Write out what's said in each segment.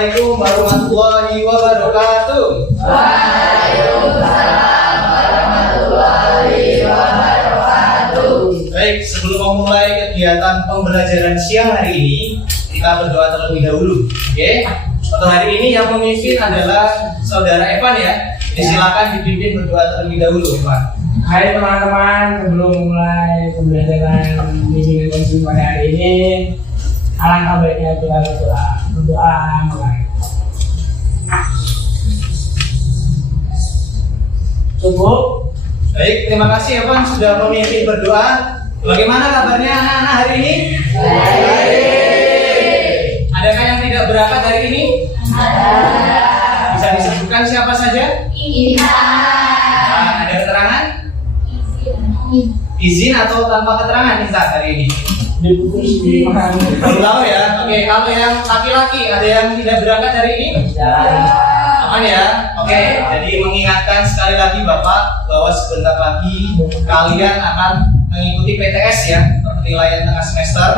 Assalamualaikum warahmatullahi wabarakatuh. Waalaikumsalam warahmatullahi wabarakatuh. Baik, sebelum memulai kegiatan pembelajaran siang hari ini, kita berdoa terlebih dahulu. Oke? Untuk hari ini yang memimpin adalah Saudara Evan ya. Silakan dipimpin berdoa terlebih dahulu, Evan. Hai teman-teman, sebelum mulai pembelajaran bimbingan konseling pada hari ini, alangkah baiknya kita berdoa mulai. Cukup. Baik, terima kasih Evan sudah memimpin berdoa. Bagaimana kabarnya anak-anak hari ini? Baik. Adakah yang tidak berangkat hari ini? Ada. Bisa disebutkan siapa saja? Ada keterangan? Izin atau tanpa keterangan Intan hari ini? Diputus di mana? Belum tahu ya. Oke, kalau yang laki-laki ada yang tidak berangkat hari ini? Aman ya? Oke, jadi mengingatkan sekali lagi Bapak bahwa sebentar lagi kalian akan mengikuti PTS ya, penilaian tengah semester.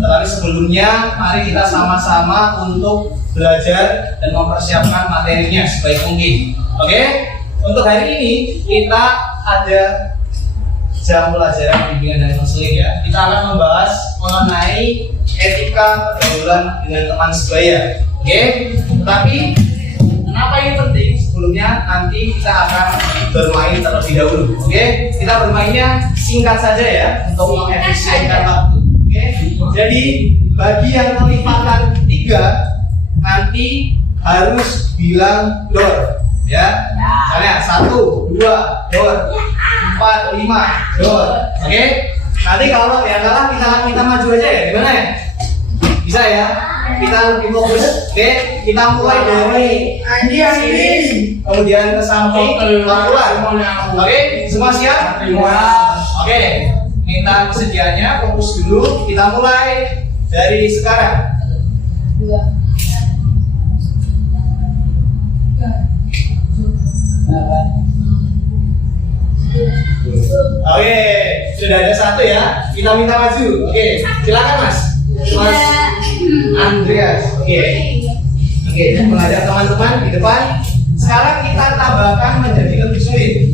Tetapi sebelumnya mari kita sama-sama untuk belajar dan mempersiapkan materinya sebaik mungkin. Oke? Untuk hari ini kita ada jam pelajaran bimbingan dan konseling ya. Kita akan membahas mengenai etika pergaulan dengan teman sebaya. Oke? Tetapi kenapa ini penting? Sebelumnya nanti kita akan bermain terlebih dahulu. Oke? Kita bermainnya singkat saja ya untuk mengefisienkan waktu. Oke? Jadi bagi yang kelipatan 3 nanti harus bilang door ya. Misalnya 1, 2, door, 4, 5, door. Oke? Nanti kalau yang kalah kita maju aja ya. Gimana ya? Bisa ya? Kita lebih fokus. Oke? Kita mulai dari sini, kemudian ke samping, keluar. Oke? Semua siap? Oke. Minta kesediaannya, fokus dulu. Kita mulai dari sekarang. Oke, sudah ada 1 ya. Kita minta maju. Oke, silakan Mas Andreas. Oke, mengajak teman-teman di depan. Sekarang kita tambahkan menjadi lebih sulit.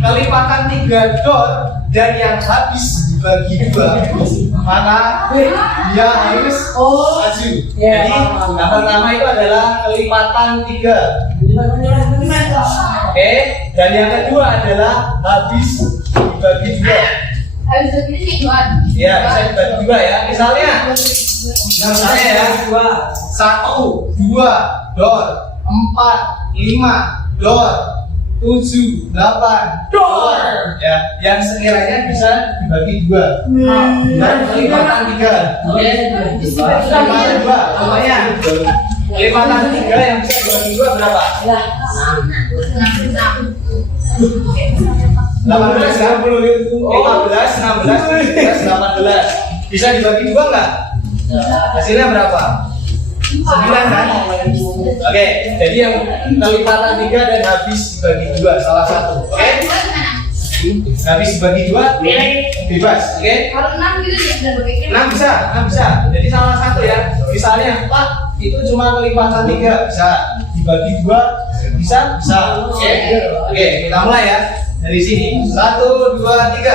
Kelipatan 3 door dan yang habis dibagi 2, maka dia harus maju. Jadi yang pertama itu adalah kelipatan 3. Oke, dan yang kedua adalah habis dibagi 2. Ya, bisa dibagi 2 ya. Misalnya ya, 1, 2, door, 4, 5, door, 7, 8, door. Ya, yang sekiranya bisa dibagi 2. Dan kelipatan 3. Oke, kelipatan 2. Contohnya, kelipatan 3 yang bisa dibagi 2 berapa? 18 kan? 15, 16, 17, 18. Bisa dibagi 2 enggak? Hasilnya berapa? 9 kan? Oke, jadi yang kelipatan 3 dan habis dibagi 2 salah satu. Oke? Habis dibagi 2 bebas. Oke? 6 bisa. Jadi salah satu ya. Misalnya, Pak, itu cuma kelipatan 3 bisa dibagi 2 bisa. Oke, kita mulai ya. Dari sini 1, 2, 3.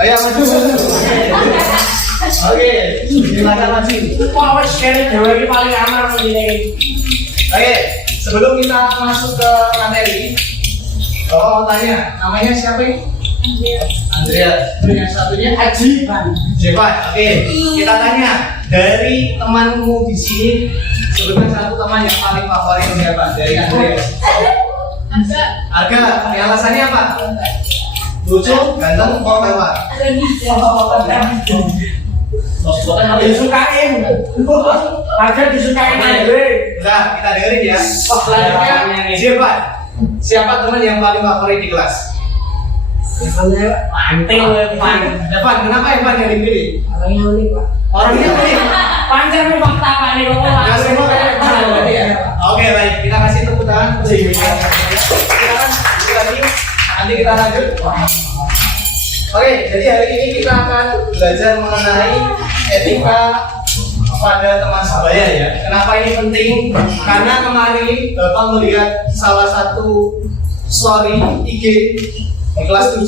Ayo maju. Oke, silakan maju. Paling aman ini. Oke, sebelum kita masuk ke materi, Bapak mau tanya, namanya siapa ini? Andreas. Yang satunya Jevan. Oke, kita tanya dari temanmu di sini, sebutkan satu teman yang paling favorit siapa dari Andreas? Arga. Alasannya apa? Lucu, ganteng, mewah. Disukain. Harga disukain aja. Nah, kita dengerin ya. Selanjutnya Jevan. Siapa teman yang paling favorit di kelas? Panting, Evan, kenapa Evan yang dipilih? orangnya unik, Pak. Orangnya unik. Panjang fakta Pak nih, Nggak semua kayak Evan berarti ya? Oke, baik. Kita kasih tepuk tangan. Silakan lagi. Nanti kita lanjut. Oke, jadi hari ini kita akan belajar mengenai etika pada teman sebaya ya. Kenapa ini penting? Karena kemarin Bapak melihat salah satu story IG di kelas 7.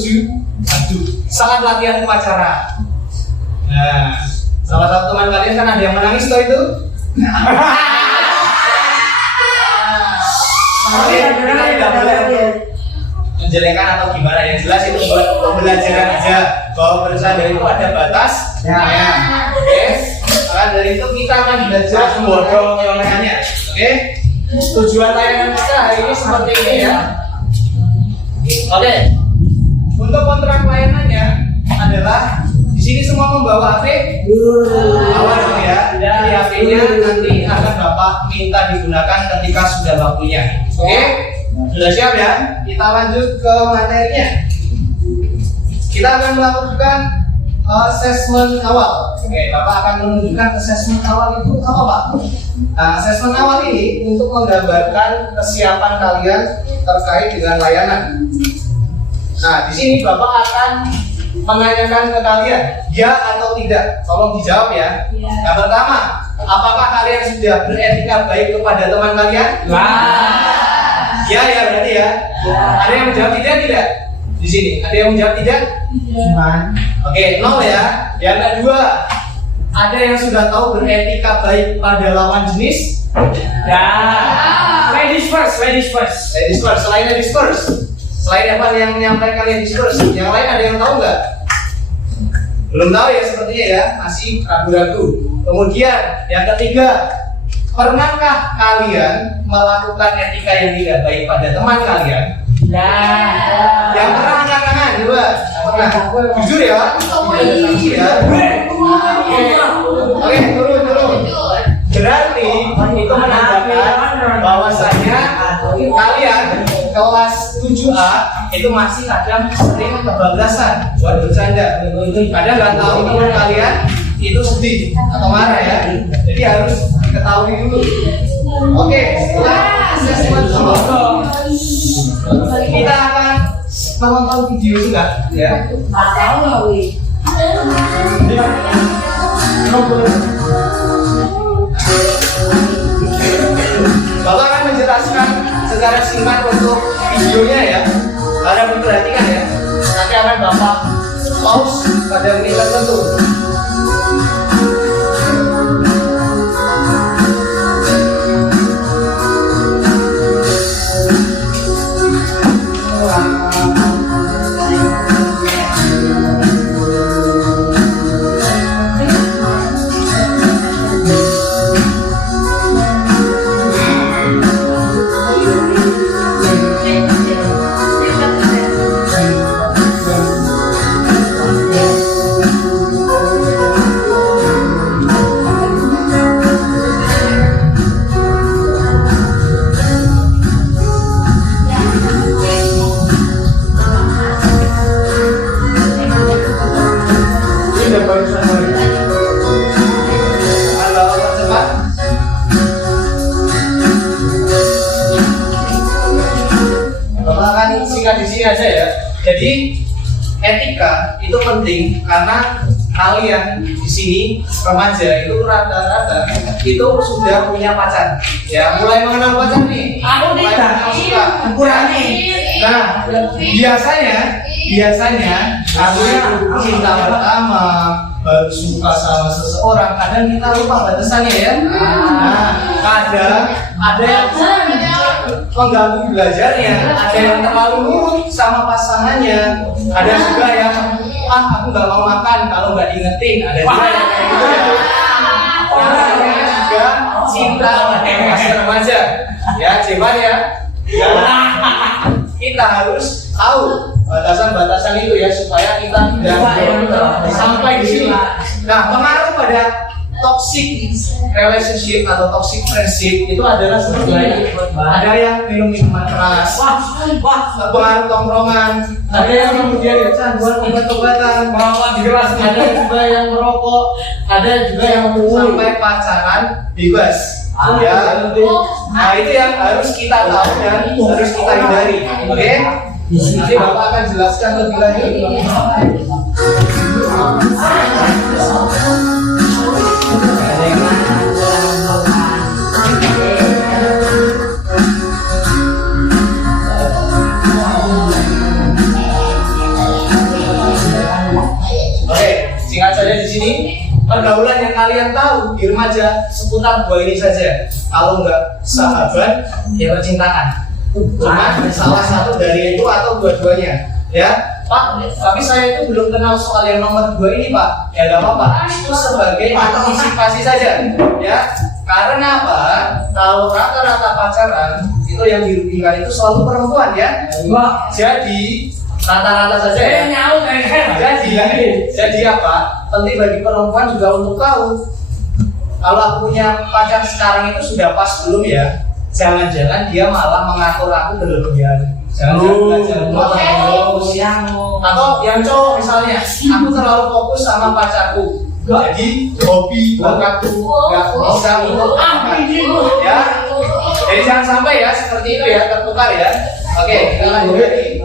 Aduh, sangat latihan upacara. Nah, salah satu teman kalian kan ada yang menangis tuh itu. Oke, kita tidak boleh menjelekkan atau gimana, yang jelas itu buat pembelajaran aja bahwa bersandar itu ada batas ya. Oke, maka dari itu kita akan belajar membodoh layanannya. Oke, tujuan layanan kita hari ini seperti ini ya. Oke, untuk kontrak layanannya adalah di sini semua membawa HP. Bawa dong ya. Jadi HP-nya nanti akan Bapak minta digunakan ketika sudah waktunya. Oke? Sudah siap ya? Kita lanjut ke materinya. Kita akan melakukan assessment awal. Oke, Bapak akan menunjukkan assessment awal itu apa, Pak? Nah, assessment awal ini untuk menggambarkan kesiapan kalian terkait dengan layanan. Nah, di sini Bapak akan menanyakan ke kalian, ya atau tidak. Tolong dijawab ya. Yang pertama, apakah kalian sudah beretika baik kepada teman kalian? Ya, ya berarti ya. Ada yang menjawab tidak? Di sini, ada yang menjawab tidak? Oke, 0 ya. Yang kedua, ada yang sudah tahu beretika baik pada lawan jenis? Ya. Ladies first. Ladies first. Selain ladies first, selain apa yang menyampaikan ladies first, yang lain ada yang tahu nggak? Belum tahu ya sepertinya ya, masih ragu-ragu. Kemudian yang ketiga, pernahkah kalian melakukan etika yang tidak baik pada teman kalian? Yang pernah angkat tangan coba. Pernah? Jujur ya? Jujur ya? Oke, turun. Berarti itu menandakan bahwasanya kalian kelas 7A itu masih kadang sering kebablasan buat bercanda. Kadang nggak tahu teman kalian itu sedih atau marah ya. Jadi harus diketahui dulu. Oke, setelah assessment kita akan menonton video juga ya. Bapak akan menjelaskan secara singkat untuk videonya ya. Harap diperhatikan ya. Nanti akan Bapak pause pada menit tertentu. Di sini aja ya. Jadi etika itu penting karena kalian di sini remaja itu rata-rata itu sudah punya pacar. Ya, mulai mengenal pacar nih. Aku mulai tidak. mengenal suka. Nah, biasanya kalian cinta pertama baru suka sama seseorang, kadang kita lupa batasannya ya. Nah, kadang ada yang mengganggu belajarnya, ada yang terlalu nurut sama pasangannya, ada juga yang aku nggak mau makan kalau nggak diingetin, ada juga yang kayak gitu ya. Yang juga cinta pada masa remaja, ya cepat ya. Kita harus tahu batasan-batasan itu ya supaya kita tidak sampai di sini. Nah, pengaruh pada toxic relationship atau toxic friendship itu adalah seperti ini. Ada yang minum minuman keras, pengaruh tongkrongan, ada yang kemudian kecanduan obat-obatan, merokok di kelas, ada juga yang merokok, ada juga yang sampai pacaran bebas. Ya, nah itu yang harus kita tahu dan harus kita hindari. Oke? Nanti Bapak akan jelaskan lebih lanjut. Oke, singkat saja di sini. Pergaulan yang kalian tahu di remaja seputar dua ini saja. Kalau enggak sahabat, ya percintaan. Cuma salah satu dari itu atau dua-duanya. Ya, Pak. Tapi saya itu belum kenal soal yang nomor 2 ini, Pak. Ya nggak apa-apa. Itu sebagai antisipasi saja. Ya, karena apa? Kalau rata-rata pacaran itu yang dirugikan itu selalu perempuan ya. Jadi rata-rata saja ya. Jadi apa? Penting bagi perempuan juga untuk tahu kalau aku punya pacar sekarang itu sudah pas belum ya? Jangan-jangan dia malah mengatur aku berlebihan. Jangan-jangan belajar atau yang cowok misalnya, aku terlalu fokus sama pacarku. Jadi hobi bakatku nggak bisa untuk ya. Jadi jangan sampai ya seperti itu ya, tertukar ya. Oke, kita lanjut lagi.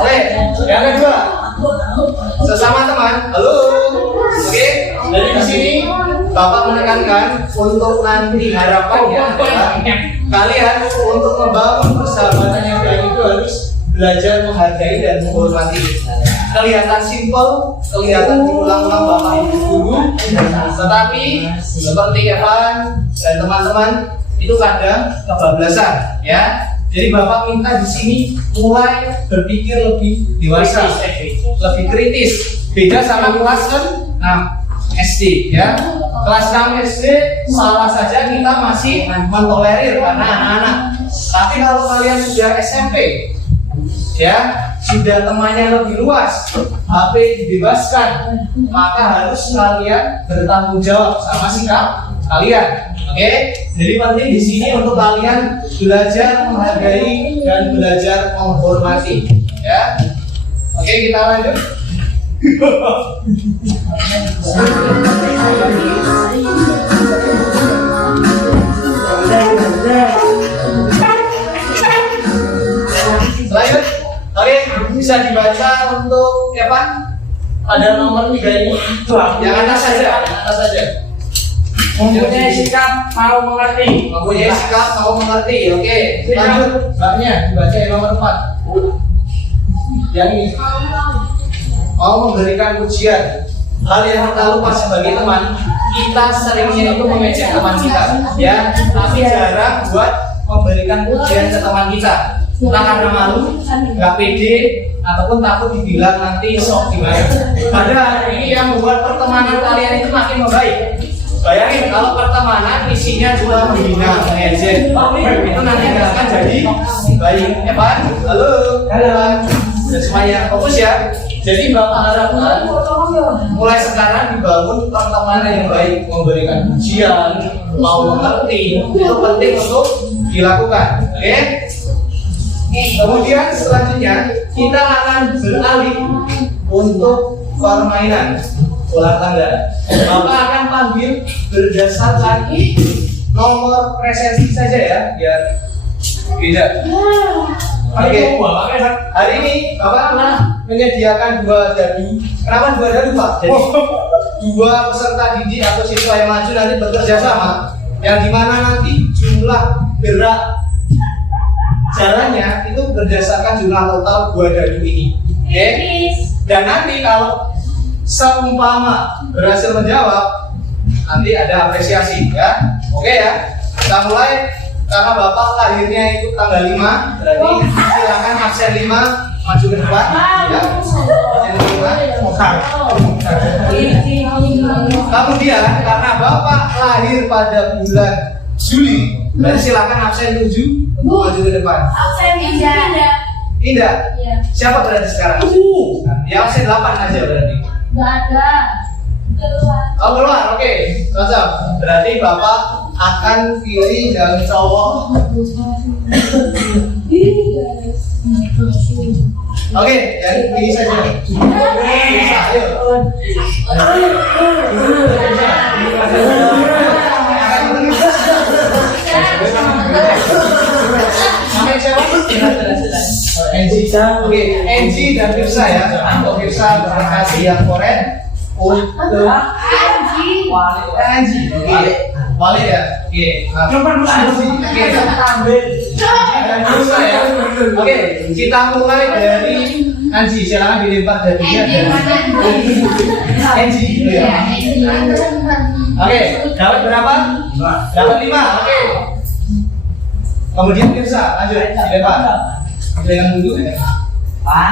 Oke, yang kedua, sesama teman, halo. Oke, jadi di sini Bapak menekankan untuk nanti harapannya adalah kalian untuk membangun persahabatan yang baik itu harus belajar menghargai dan menghormati. Kelihatan simpel, kelihatan diulang-ulang Bapak Ibu guru, tetapi seperti Evan dan teman-teman itu kadang kebablasan, ya. Jadi Bapak minta di sini mulai berpikir lebih dewasa, lebih kritis. Beda sama kelas 6 SD, ya. Kelas 6 SD salah saja kita masih mentolerir karena anak-anak. Tapi kalau kalian sudah SMP, ya, sudah temannya lebih luas, HP dibebaskan, maka harus kalian bertanggung jawab sama sikap kalian. Oke, jadi penting di sini untuk kalian belajar menghargai dan belajar menghormati. Ya, oke kita lanjut. Lanjut. Oke, bisa dibaca untuk Evan pada nomor 3 ini. Yang atas saja, atas saja. Mempunyai sikap mau mengerti. Mempunyai sikap mau mengerti. Oke, lanjut. Babnya dibaca yang nomor 4. Yang ini. Mau memberikan pujian. Hal yang kita lupa sebagai teman, kita seringnya itu mengejek teman kita, ya. Tapi jarang buat memberikan pujian ke teman kita. Entah karena malu, nggak pede, ataupun takut dibilang nanti sok gimana. Padahal ini yang membuat pertemanan kalian itu makin membaik. Bayangin kalau pertemanan isinya cuma menghina, mengejek, itu nanti nggak akan jadi baik. Evan, halo, dan semuanya fokus ya. Jadi Bapak harapkan mulai sekarang dibangun pertemanan yang baik, memberikan pujian, mau mengerti, itu penting untuk dilakukan. Oke? Kemudian selanjutnya kita akan beralih untuk permainan bola tangga. Bapak akan panggil berdasarkan nomor presensi saja ya, biar beda. Oke, hari ini Bapak menyediakan 2 dadu. Kenapa 2 dadu Pak? Jadi 2 peserta didik atau siswa yang maju nanti bekerja sama, yang dimana nanti jumlah gerak jalannya itu berdasarkan jumlah total 2 dadu ini. Oke? Dan nanti kalau seumpama berhasil menjawab, nanti ada apresiasi ya. Oke ya? Kita mulai. Karena Bapak lahirnya itu tanggal 5, berarti silakan absen 5 maju ke depan ya. Kemudian karena Bapak lahir pada bulan Juli, berarti silakan absen 7 maju ke depan. Absen Indah. Indah. Siapa berarti sekarang? Ya absen 8 aja berarti. Enggak ada. Oh keluar, oke. Cocok. Berarti Bapak akan pilih yang cowok. Oke, yang pilih saja. Bisa, ayo. Namanya siapa? Enji. Oke, Enji dan Firsa ya. Untuk Firsa berkasih yang koren. Untuk Enji. Oke. Balik ya. Oke. Oke. Dan Firsa ya. Oke, kita mulai dari Enji. Silakan dilempar darinya. Enji. Oke, dapat berapa? Dapat 5. Oke. Kemudian Firsa, lanjut dilempar. Dengan dulu ya.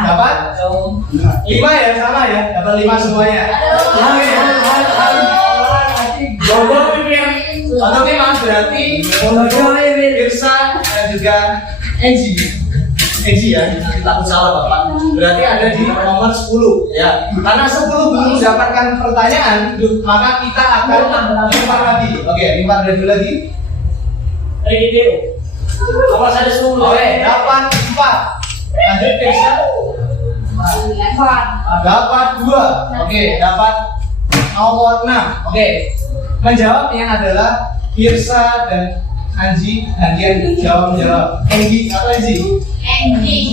Dapat 5 ya, sama ya. Dapat 5 semuanya. Untuk 5 berarti Firsa dan juga Enji. Enji ya, kita salah Bapak. Berarti ada di nomor 10 ya. Karena 10 belum mendapatkan pertanyaan, maka kita akan lempar lagi. Oke, lempar dulu lagi. Nomor saya 10. Oke, dapat 4. Lanjut Firsa. Dapat 2. Oke, dapat nomor 6. Oke. Menjawabnya adalah Firsa dan Anji. Gantian jawab. Enji atau Enji?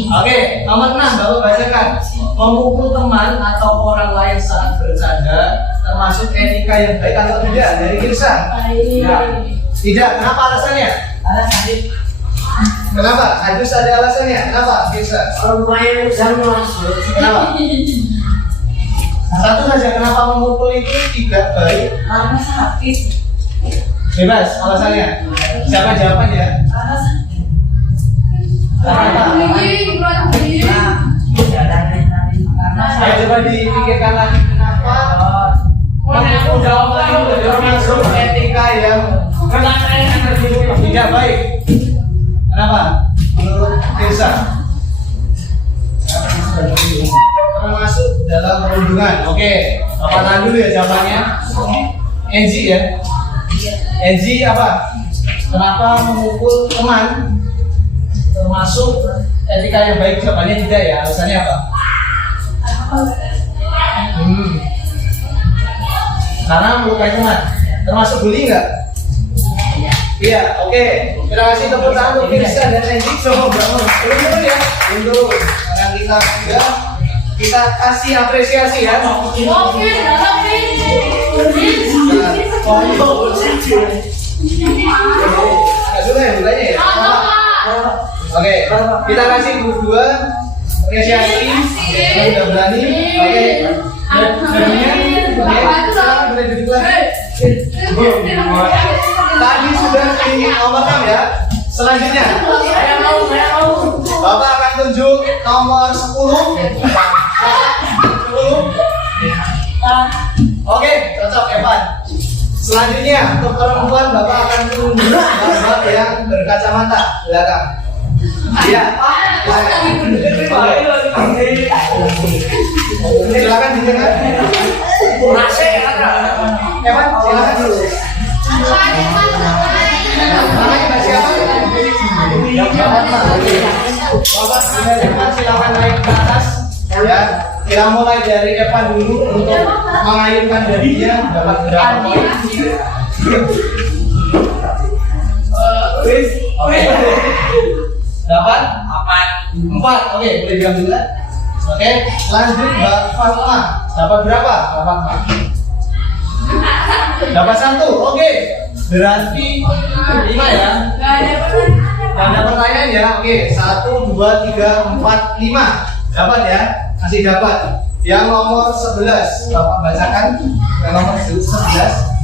Oke, nomor 6 Bapak bacakan. Memukul teman atau orang lain saat bercanda termasuk etika yang baik atau tidak dari Firsa? Tidak. Kenapa alasannya? Kenapa? Harus ada alasannya. Kenapa? Firsa. Kenapa? Satu saja. Kenapa memukul itu tidak baik? Karena sakit. Bebas alasannya. Siapa jawabannya? Kenapa? Ayo coba dipikirkan lagi kenapa memukul jawaban itu termasuk etika yang tidak baik. Kenapa? Menurut Firsa termasuk dalam perundungan. Oke, Bapak tahan dulu ya jawabannya. Enji ya. Enji apa? Kenapa memukul teman termasuk etika yang baik? Jawabannya tidak ya. Alasannya apa? Karena melukai teman. Termasuk bully nggak? Iya, oke. Terima kasih tepuk tangan untuk Firsa dan Enji. Coba bangun. Dulu ya. Dulu. Karena kita sudah kita kasih apresiasi ya. Sudah ya mulanya ya. Oke, kita kasih berdua apresiasi. Sudah berani. Oke. Sekarang boleh duduk lagi. Tadi sudah di nomor 6 ya. Selanjutnya Bapak akan tunjuk nomor 10. 10. Oke, cocok Evan. Selanjutnya untuk perempuan Bapak akan tunjuk Bapak yang berkacamata belakang. Iya. Silakan didengar. Evan, silakan dulu. Namanya siapa? Bapak silakan naik ke atas. Ya, kita mulai dari Evan dulu untuk mengayunkan darinya dapat berapa? Oke. Dapat 4. Oke, boleh diam dulu. Oke, lanjut Mbak Fatma. Dapat berapa? Dapat 4. Dapat 1. Oke. Berarti 5 ya. Gak ada pertanyaan ya. Oke, 1, 2, 3, 4, 5. Dapat ya. Masih dapat. Yang nomor 11 Bapak bacakan. Yang nomor 11.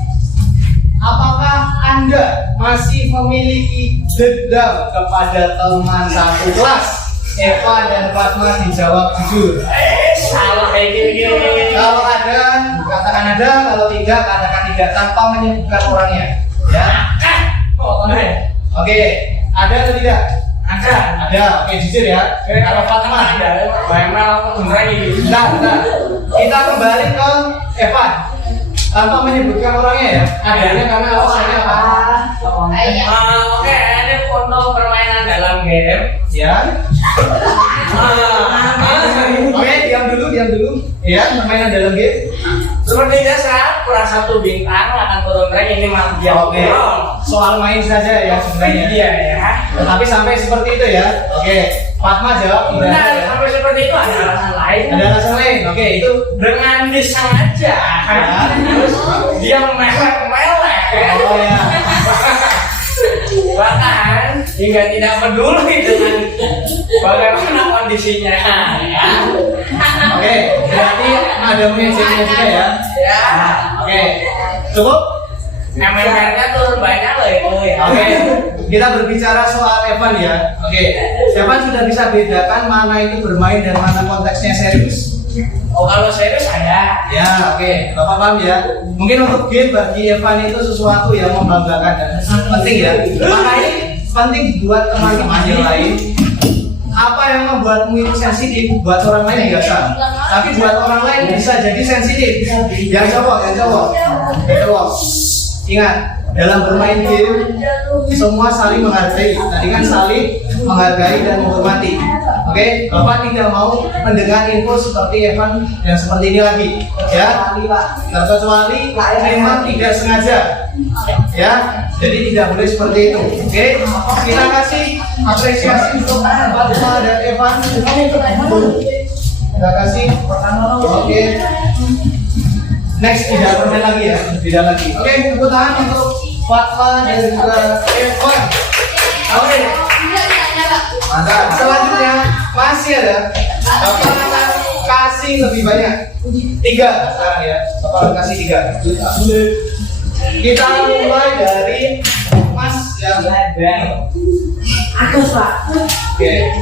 Apakah Anda masih memiliki dendam kepada teman satu kelas? Eva dan Fatma dijawab jujur. Salah kayak gini. Kalau ada, katakan ada. Kalau tidak, katakan tidak tanpa menyebutkan orangnya. Ya. Oke. Ada atau tidak? Ada. Oke, jujur ya. Kalau Fatma ada, bayangkan beneran gitu. Bentar. Kita kembali ke Evan. tanpa menyebutkan orangnya ya. Adanya karena alasannya apa? Oke, ini foto permainan dalam game. Ya. Oke, diam dulu. Ya, permainan dalam game. Seperti biasa, kurang 1 bintang akan turun rank ini dia. Oke. Soal main saja ya sebenarnya. Iya ya. Tapi sampai seperti itu ya. Oke. Fatma jawab tidak. Benar, sampai seperti itu ada alasan lain. Ada alasan lain. Oke, itu Dengan disengaja. Terus dia melek-melek. oh ya. Bahkan hingga tidak peduli dengan bagaimana kondisinya. Ya. Oke, berarti ada mengejeknya juga ya. Ya. Oke. Cukup? MMR-nya turun banyak loh itu ya. Oke, kita berbicara soal Evan ya. Oke, Evan sudah bisa bedakan mana itu bermain dan mana konteksnya serius. Oh kalau serius ada. Ya, oke, Bapak paham ya. Mungkin untuk game bagi Evan itu sesuatu yang membanggakan dan penting ya. Makanya penting buat teman-teman yang lain. Apa yang membuatmu itu sensitif buat orang lain biasa, tapi buat orang lain bisa jadi sensitif. Yang cowok. Ingat, dalam bermain game semua saling menghargai. Tadi kan saling menghargai dan menghormati. Oke, Bapak tidak mau mendengar info seperti Evan yang seperti ini lagi, ya. Terkecuali memang tidak sengaja, ya. Jadi tidak boleh seperti itu. Oke, kita kasih apresiasi untuk Fatma dan Evan. Kita kasih. Oke. Next, tidak permain lagi ya, tidak lagi. Oke, tepuk tangan untuk Fatma dan juga Evan. Oke, mantap. Selanjutnya masih ada. Bapak akan kasih lebih banyak. 3 sekarang ya. Bapak akan kasih 3. Kita mulai dari Mas yang Agus Pak. oke.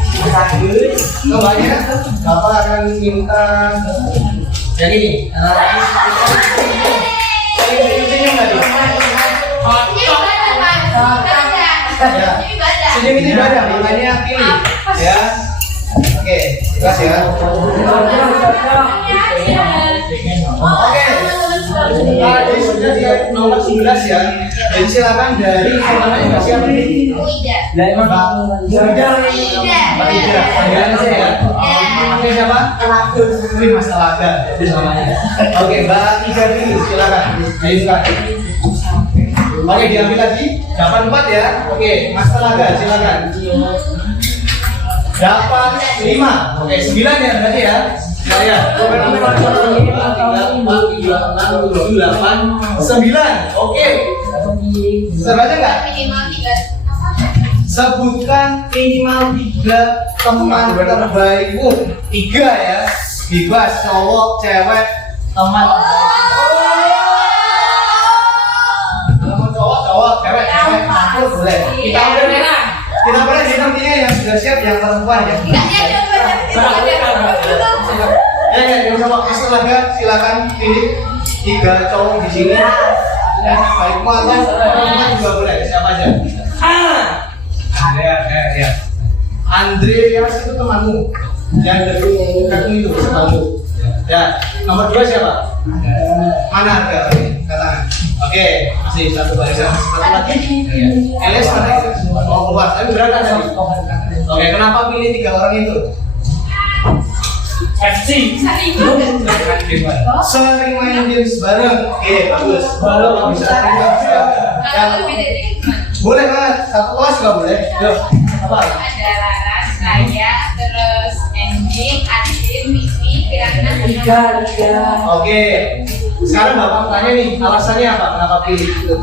Kembalinya Bapak akan minta yang ini. Ini tadi. Ini ibadah, makanya pilih. Ya. Oke, jelas ya. Oke. Tadi sudah di nomor 11 ya. Jadi silakan dari namanya siapa ini? Oke, siapa? Ini Mas Talaga. Oke, Mbak Ida dulu silakan. Ayo silakan. Oke, diambil lagi. Dapat 4 ya. Oke, Mas Talaga silakan. Dapat 5. Oke, 9 ya berarti ya. Saya 9. Oke. Sebenarnya enggak? Sebutkan minimal 3 teman terbaikmu. 3 ya. Bebas cowok, cewek, teman. Kalau cowok, cewek, campur boleh. Kita boleh bintangnya yang sudah siap yang perempuan ya. Ya, sama Mas Talaga silakan pilih 3 cowok di sini. Ya, baikmu atau perempuan juga boleh, siapa aja. Ya. Andreas itu temanmu yang dari kamu itu temanmu. Ya, nomor 2 siapa? Mana ada? Katakan. Oke, masih satu barisan. Satu lagi. Elias mana? Mau keluar, tapi berangkat tadi. Oke, kenapa pilih 3 orang itu? FC. Sering main games bareng. Oke, bagus. Kalau bisa boleh banget. Satu kelas juga boleh. Yuk. Apa? Ada Laras, saya, terus Anjing, Adin, Mimi, Kirana, Oke. Sekarang Bapak tanya nih, alasannya apa? Kenapa pilih itu?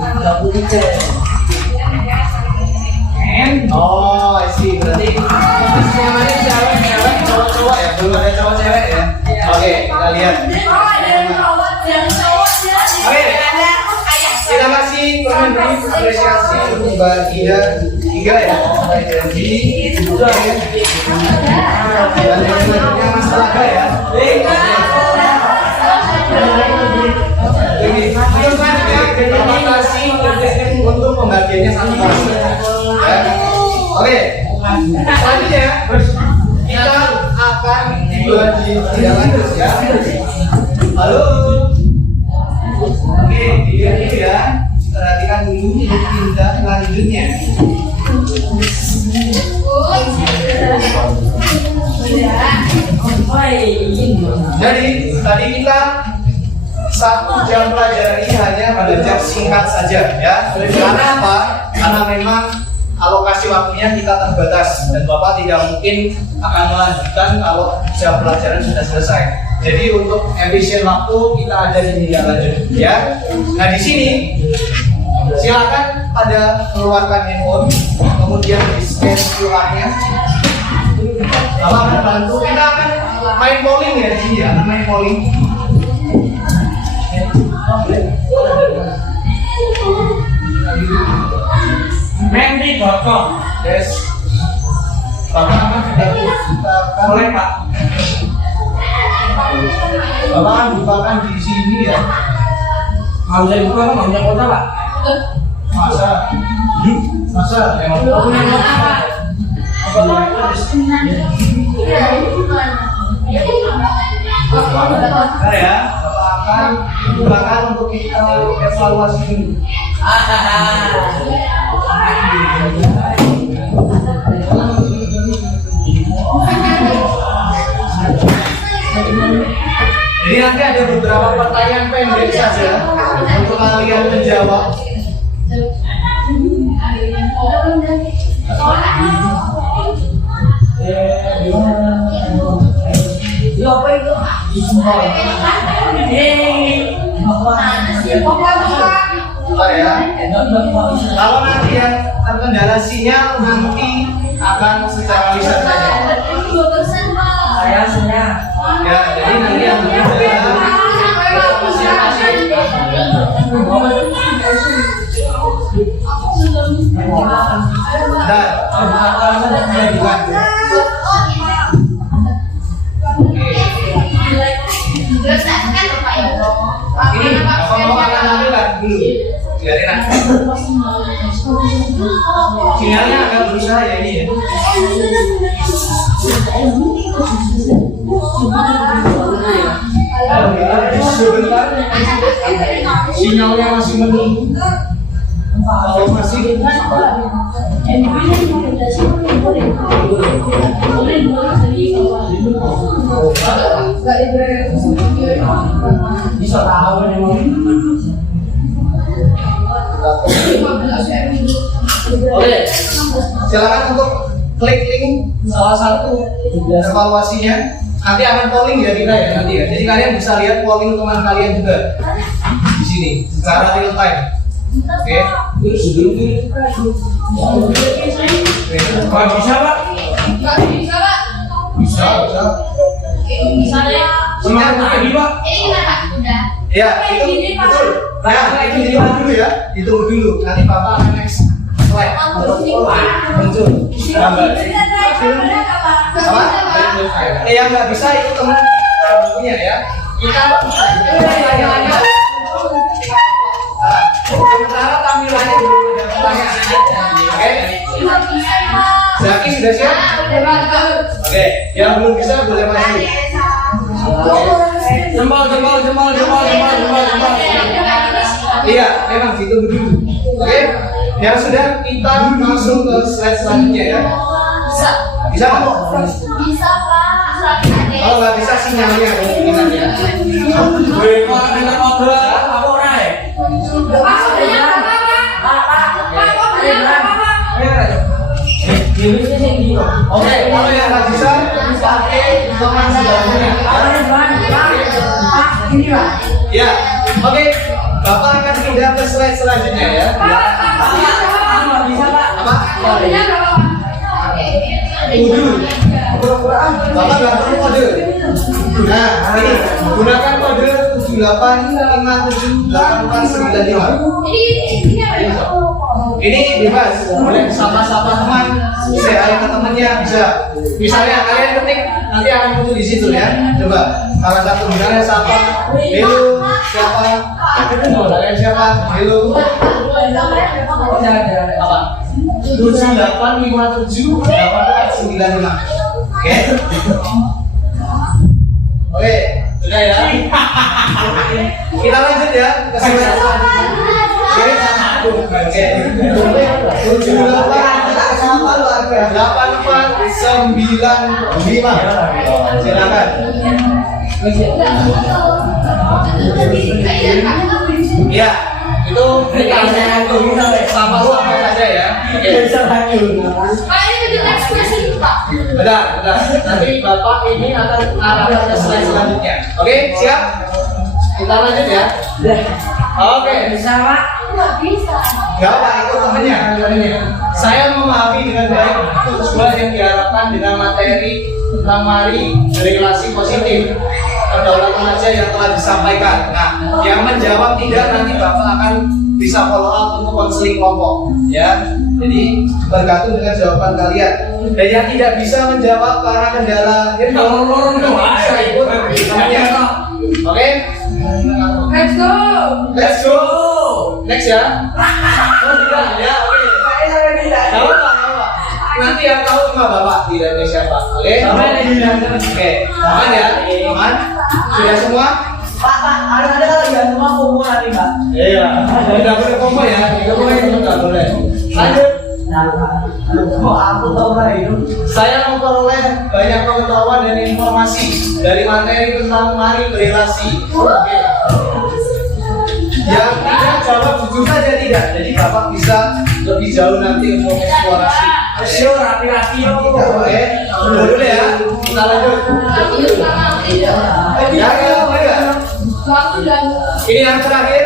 Oh, I see. Berarti yang mana cewek, cowok-cowok ya? Belum ada cowok cewek ya? Oke, kita lihat. Oke, kita kasih memberi apresiasi untuk Mbak Ida 3 ya. Jadi, dan yang selanjutnya Mas Talaga ya. Terima kasih untuk pembagiannya satu persatu. Ya. Oke, selanjutnya kita akan dibagi tidak lanjut ya. Halo. dulu untuk tindak lanjutnya. Jadi tadi kita 1 jam pelajaran ini hanya belajar singkat saja ya. Karena apa? Karena memang alokasi waktunya kita terbatas dan Bapak tidak mungkin akan melanjutkan kalau jam pelajaran sudah selesai. Jadi untuk efisien waktu kita ada di tindak lanjut ya. Nah di sini silakan pada keluarkan handphone, kemudian di scan QR-nya. Bapak akan bantu. Kita akan main polling ya di sini ya, akan main polling. Mendy.com. Yes. Bapak akan Boleh Pak. Bapak akan bukakan di sini ya. Mau bisa dibuka Pak? Mau bisa kota Pak? Masa? Masa? Emang Bentar ya, Bapak akan bukakan untuk kita evaluasi dulu. Jadi nanti ada beberapa pertanyaan pendek saja untuk kalian menjawab. Bentar ya. Kalau nanti yang terkendala sinyal nanti akan secara lisan saja. Ya, jadi nanti yang terkendala ini apa mau akan ambilkan dulu biarin aja. Sinyalnya agak berusaha ya ini ya. Sebentar sinyalnya masih menunggu. Kalau masih bisa tahu memang. Oke, silakan untuk klik link salah satu evaluasinya. Nanti akan polling ya kita ya nanti ya. Jadi kalian bisa lihat polling teman kalian juga di sini secara real time. Oke, terus dulu. Pak bisa Pak? Bisa. Sinyal lagi Pak. Ya, itu betul. Ya, itu ditunggu dulu ya. Ditunggu dulu. Nanti Bapak akan next slide. Muncul gambar. Apa? Yang nggak bisa itu teman punya ya. Kita tanya-tanya. Sementara tampilannya belum ada pertanyaan. Oke? Zaki sudah siap? Oke, yang belum bisa boleh maju. Jempol. Iya, memang ditunggu dulu. Oke? Yang sudah kita langsung ke slide selanjutnya ya. Bisa nggak? Bisa Pak. Kalau nggak bisa sinyalnya kemungkinan ya. Oke, kalau yang nggak bisa pakai teman sebelumnya. Ya, oke. Bapak akan pindah ke slide selanjutnya ya. Apa? Dulu. Bapak nggak perlu kode. Nah, ini gunakan kode 78578495. Ini bebas, boleh sapa-sapa teman, share ke temannya bisa. Misalnya kalian ketik nanti akan muncul di situ ya. Coba salah satu misalnya sapa, hello siapa? Kalian siapa? Hello. Apa? 78578495. Oke. Oke, sudah ya. Kita lanjut ya ke slide selanjutnya. Oke, Oke. 8895. Silakan. Iya, itu sama-sama saja ya. Pak, ini untuk next question, Pak. Benar. Nanti Bapak ini akan arahkan ke slide selanjutnya. Oke, siap? Kita lanjut ya. Oke. Bisa Pak? Nggak bisa. Gak apa, ikut temennya. Saya memahami dengan baik tujuan yang diharapkan dengan materi tentang mari relasi positif kedaulatan aja yang telah disampaikan. Nah, yang menjawab tidak nanti Bapak akan bisa follow up untuk konseling kelompok, ya. Jadi bergantung dengan jawaban kalian. Dan yang tidak bisa menjawab karena kendala, ya bisa ikut temennya. Oke? Let's go. Let's go. Next ya. Oh tidak ya. Oke. Tahu apa? Nanti yang tahu cuma Bapak tidak Indonesia Pak. Oke. Oke. Aman ya. Aman. Sudah semua? Pak, ada lagi yang semua kumpul nanti Pak. Iya. Tidak boleh kombo ya. Tidak boleh. Tidak boleh. Lanjut. Aku tahu lah itu. Saya memperoleh banyak pengetahuan dan informasi dari materi tentang mari berrelasi. Oke. Yang tidak jawab jujur saja tidak. Jadi Bapak bisa lebih jauh nanti untuk eksplorasi. Ayo rapi-rapi yo. Oke. Dulu ya. Kita lanjut. Ya. Waktu dan Ini yang terakhir.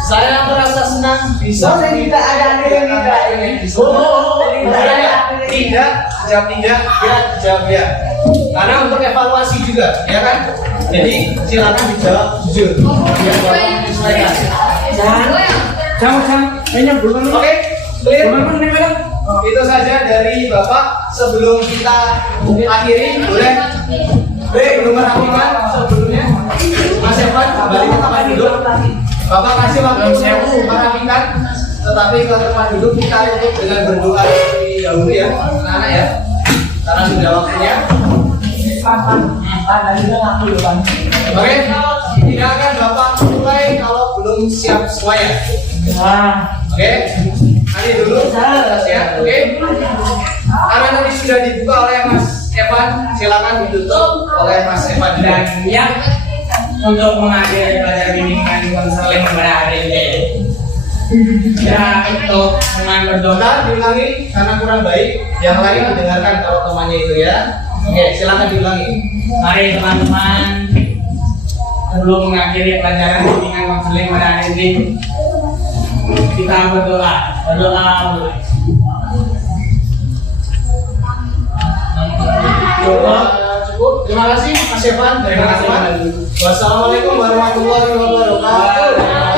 Saya merasa senang bisa Tidak ada yang tidak ini. tidak, jawab tidak, ya jawab ya. Karena untuk evaluasi juga, ya kan? Jadi silakan dijawab jujur. Biar Bapak menyesuaikan. Jangan. Ini belum. Oke, clear. Itu saja dari Bapak. Sebelum kita akhiri, boleh belum merapikan sebelumnya. Mas Evan, kembali ke tempat duduk. Bapak kasih waktu saya merapikan, tetapi ke tempat duduk kita tutup dengan berdoa terlebih dahulu ya, anak-anak ya, karena sudah waktunya. Oke, tidak akan Bapak mulai kalau belum siap semuanya. Oke, nanti dulu siap. Oke, karena tadi sudah dibuka oleh Mas Evan, silakan ditutup oleh Mas Evan Dan yang untuk mengakhiri pelajaran bimbingan konseling pada hari ini, ya untuk dengan berdoa. Bentar, diulangi karena kurang baik. Yang lain mendengarkan kalau temannya itu ya. Oke, silakan diulangi. Mari teman-teman, sebelum mengakhiri pelajaran bimbingan konseling pada hari ini, kita berdoa mulai. Cukup. Terima kasih Mas Evan. Terima kasih. Wassalamualaikum warahmatullahi wabarakatuh.